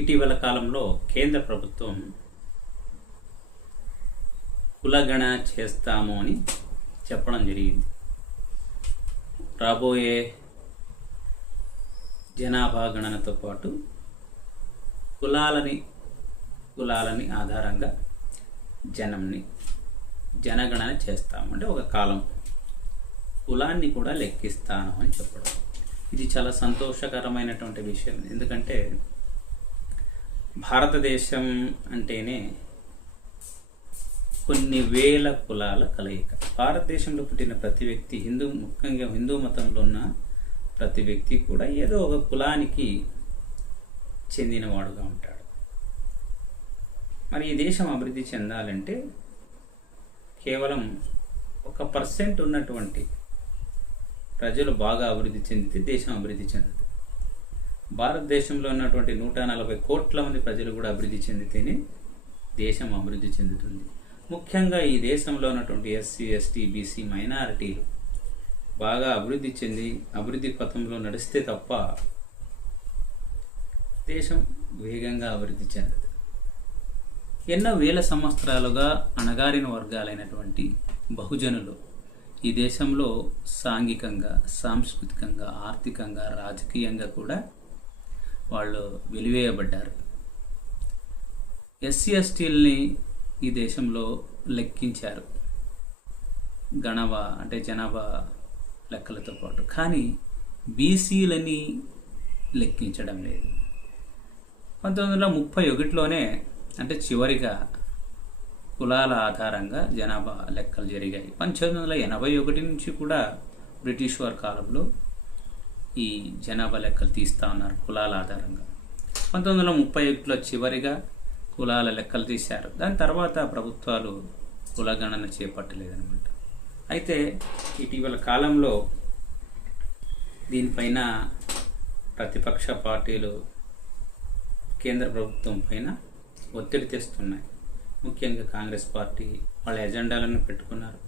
ఇటీవల కాలంలో కేంద్ర ప్రభుత్వం కులగణన చేస్తాము అని చెప్పడం జరిగింది. రాబోయే జనాభా గణనతో పాటు కులాలని ఆధారంగా జనగణన చేస్తాము, అంటే ఒక కాలం కులాన్ని కూడా లెక్కిస్తాను అని చెప్పడం. ఇది చాలా సంతోషకరమైనటువంటి విషయం. ఎందుకంటే భారతదేశం అంటేనే కొన్ని వేల కులాల కలయిక. భారతదేశంలో పుట్టిన ప్రతి వ్యక్తి, ముఖ్యంగా హిందూ మతంలో ఉన్న ప్రతి వ్యక్తి కూడా ఏదో ఒక కులానికి చెందినవాడుగా ఉంటాడు. మరి ఈ దేశం అభివృద్ధి చెందాలంటే కేవలం 1% ఉన్నటువంటి ప్రజలు బాగా అభివృద్ధి చెందితే దేశం అభివృద్ధి చెందదు. భారతదేశంలో ఉన్నటువంటి 140 కోట్ల మంది ప్రజలు కూడా అభివృద్ధి చెందితేనే దేశం అభివృద్ధి చెందుతుంది. ముఖ్యంగా ఈ దేశంలో ఉన్నటువంటి ఎస్సీ, ఎస్టీ, బీసీ మైనారిటీలు బాగా అభివృద్ధి చెంది అభివృద్ధి పథంలో నడిస్తే తప్ప దేశం వేగంగా అభివృద్ధి చెందదు. ఎన్నో వేల సంవత్సరాలుగా అణగారిన వర్గాలైనటువంటి బహుజనులు ఈ దేశంలో సాంఘికంగా, సాంస్కృతికంగా, ఆర్థికంగా, రాజకీయంగా కూడా వాళ్ళు వెలివేయబడ్డారు. ఎస్సీ, ఎస్టీలని ఈ దేశంలో లెక్కించారు అంటే జనాభా లెక్కలతో పాటు. కానీ బీసీలని లెక్కించడం లేదు. 1931లోనే అంటే చివరిగా కులాల ఆధారంగా జనాభా లెక్కలు జరిగాయి. 1981 నుంచి కూడా బ్రిటిష్ వారి కాలంలో ఈ జనాభా లెక్కలు తీస్తూ ఉన్నారు కులాల ఆధారంగా. 1931లో చివరిగా కులాల లెక్కలు తీశారు. దాని తర్వాత ప్రభుత్వాలు కులగణన చేపట్టలేదన్నమాట. అయితే ఇటీవల కాలంలో దీనిపైన ప్రతిపక్ష పార్టీలు కేంద్ర ప్రభుత్వం పైన ఒత్తిడి తెస్తున్నాయి. ముఖ్యంగా కాంగ్రెస్ పార్టీ వాళ్ళ ఎజెండాలను పెట్టుకున్నారు.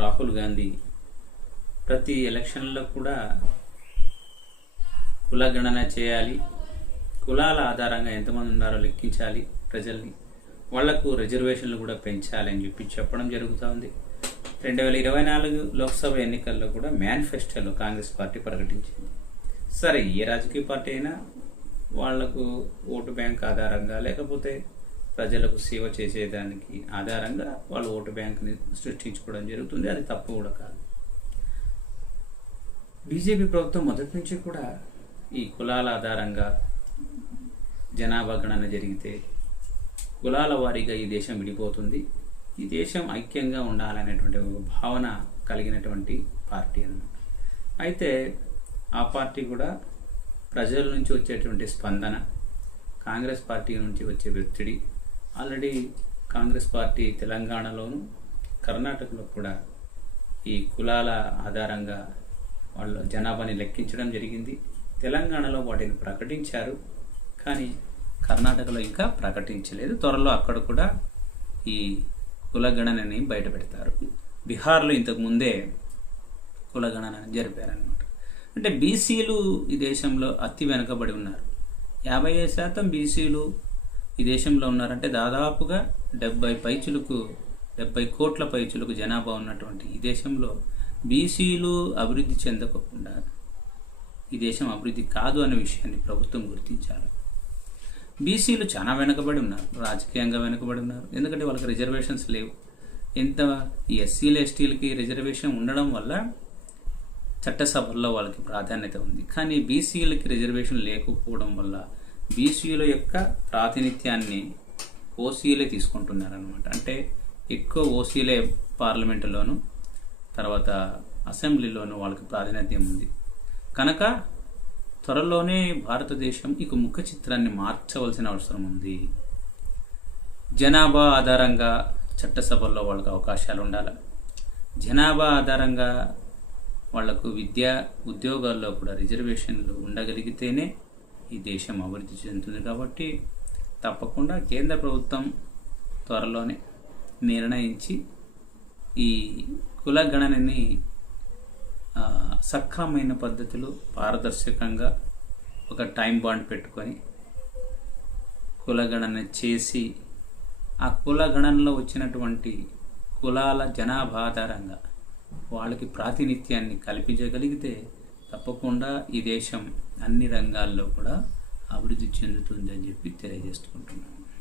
రాహుల్ గాంధీ ప్రతి ఎలక్షన్లో కూడా కులగణన చేయాలి, కులాల ఆధారంగా ఎంతమంది ఉన్నారో లెక్కించాలి, ప్రజల్ని వాళ్లకు రిజర్వేషన్లు కూడా పెంచాలి అని చెప్పడం జరుగుతూ ఉంది. 2024 లోక్సభ ఎన్నికల్లో కూడా మేనిఫెస్టోలో కాంగ్రెస్ పార్టీ ప్రకటించింది. సరే, ఏ రాజకీయ పార్టీ అయినా వాళ్లకు ఓటు బ్యాంక్ ఆధారంగా లేకపోతే ప్రజలకు సేవ చేసేదానికి ఆధారంగా వాళ్ళు ఓటు బ్యాంక్ని సృష్టించుకోవడం జరుగుతుంది. అది తప్పు కూడా కాదు. బీజేపీ ప్రభుత్వం మొదటి నుంచి కూడా ఈ కులాల ఆధారంగా జనాభా గణన జరిగితే కులాల వారీగా ఈ దేశం విడిపోతుంది, ఈ దేశం ఐక్యంగా ఉండాలనేటువంటి ఒక భావన కలిగినటువంటి పార్టీ అన్నమాట. అయితే ఆ పార్టీ కూడా ప్రజల నుంచి వచ్చేటువంటి స్పందన, కాంగ్రెస్ పార్టీ నుంచి వచ్చే ఒత్తిడి, ఆల్రెడీ కాంగ్రెస్ పార్టీ తెలంగాణలోను కర్ణాటకలో కూడా ఈ కులాల ఆధారంగా వాళ్ళ జనాభాని లెక్కించడం జరిగింది. తెలంగాణలో వాటిని ప్రకటించారు, కానీ కర్ణాటకలో ఇంకా ప్రకటించలేదు. త్వరలో అక్కడ కూడా ఈ కులగణనని బయట పెడతారు. బీహార్లో ఇంతకు ముందే కులగణన జరిపారనమాట. అంటే బీసీలు ఈ దేశంలో అతి వెనుకబడి ఉన్నారు. 55% బీసీలు ఈ దేశంలో ఉన్నారంటే దాదాపుగా 70 కోట్ల పైచులకు జనాభా ఉన్నటువంటి ఈ దేశంలో బీసీలు అభివృద్ధి చెందకుండా ఈ దేశం అభివృద్ధి కాదు అనే విషయాన్ని ప్రభుత్వం గుర్తించాలి. బీసీలు చాలా వెనుకబడి ఉన్నారు, రాజకీయంగా వెనుకబడి ఉన్నారు. ఎందుకంటే వాళ్ళకి రిజర్వేషన్స్ లేవు. ఈ ఎస్సీలు, ఎస్టీలకి రిజర్వేషన్ ఉండడం వల్ల చట్టసభల్లో వాళ్ళకి ప్రాధాన్యత ఉంది. కానీ బీసీలకి రిజర్వేషన్ లేకపోవడం వల్ల బీసీల యొక్క ప్రాతినిధ్యాన్ని ఓసీలే తీసుకుంటున్నారనమాట. అంటే ఎక్కువ ఓసీలే పార్లమెంటులోను తర్వాత అసెంబ్లీలోను వాళ్ళకి ప్రాతినిధ్యం ఉంది. కనుక త్వరలోనే భారతదేశం ఇక ముఖ చిత్రాన్ని మార్చవలసిన అవసరం ఉంది. జనాభా ఆధారంగా చట్టసభల్లో వాళ్ళకి అవకాశాలు ఉండాలి. జనాభా ఆధారంగా వాళ్లకు విద్యా ఉద్యోగాల్లో కూడా రిజర్వేషన్లు ఉండగలిగితేనే ఈ దేశం అభివృద్ధి చెందుతుంది. కాబట్టి తప్పకుండా కేంద్ర ప్రభుత్వం త్వరలోనే నిర్ణయించి ఈ కులగణనని సక్రమమైన పద్ధతిలో పారదర్శకంగా ఒక టైం బాండ్ పెట్టుకొని కులగణన చేసి ఆ కులగణనలో వచ్చినటువంటి కులాల జనాభా ఆధారంగా వాళ్ళకి ప్రాతినిధ్యాన్ని కల్పించగలిగితే తప్పకుండా ఈ దేశం అన్ని రంగాల్లో కూడా అభివృద్ధి చెందుతుంది అని చెప్పి తెలియజేసుకుంటున్నాను.